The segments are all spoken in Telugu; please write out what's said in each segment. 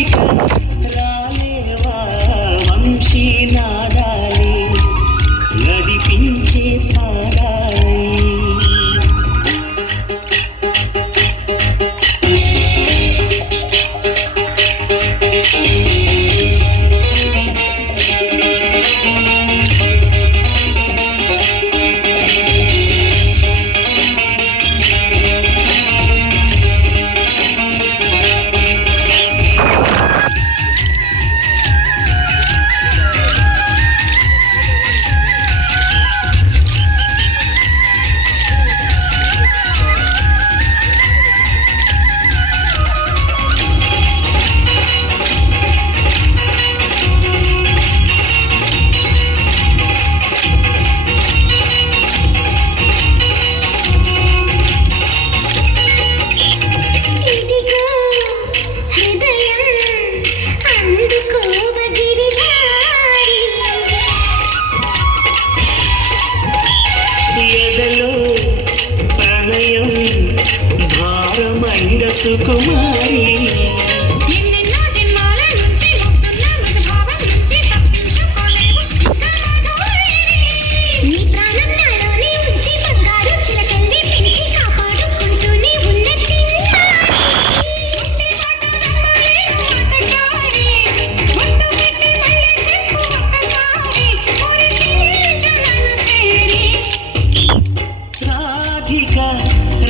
రాధిక రాలేవా వంశీ నాదాలి నడిపించే పాదాలి సుకుమారి ఎన్నెన్నో జన్మాల నుంచి వస్తున్న మధుభావం నుంచి తప్పించుకోలేవు నీ ప్రాణం నాలోనే ఉంచి బంగారు చిలకల్లి పెంచి కాపాడుకుంటూనే ఉన్న రాధిక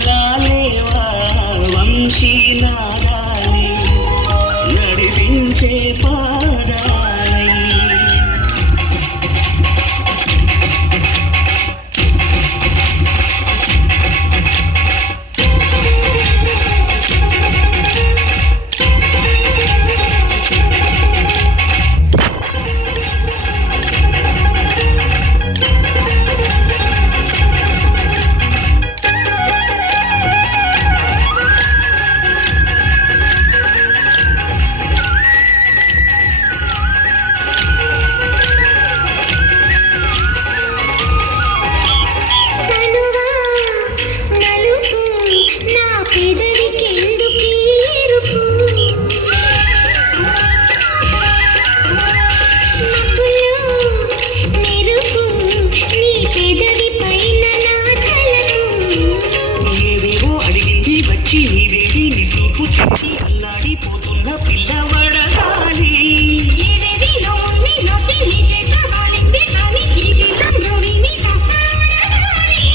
రాలేవా వంశీ నాదాలి నడిపించే పాదాలి అల్లాడిపోతున్న పిల్లవడగాలి ఏదేదిలో నీలో చిన్ని చేతవాలింది కానీ ఈ పిల్లం రోవిని కాపాడగాలి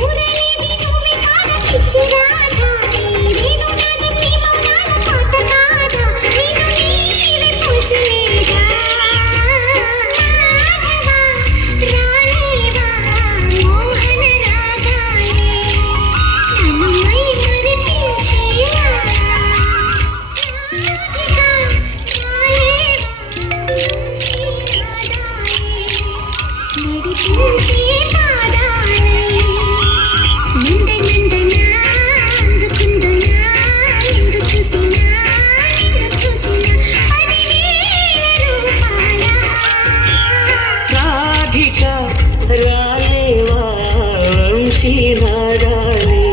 ఊరేది నువ్వు కాడ పిచ్చిరాధాని నేను నాది ప్రేమ నాద పాట కాదా నేను నీవే పోచలేదా రాలేవా మోహన రాగాలే నన్ను మై మరిపించేలా నడిపించే పాదాలై నిందనా అందుకుందనా ఎందు చూసినా పదివేల రూపాల రాధిక రాలేవా వంశీ నాదాలి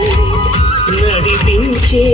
నడిపించే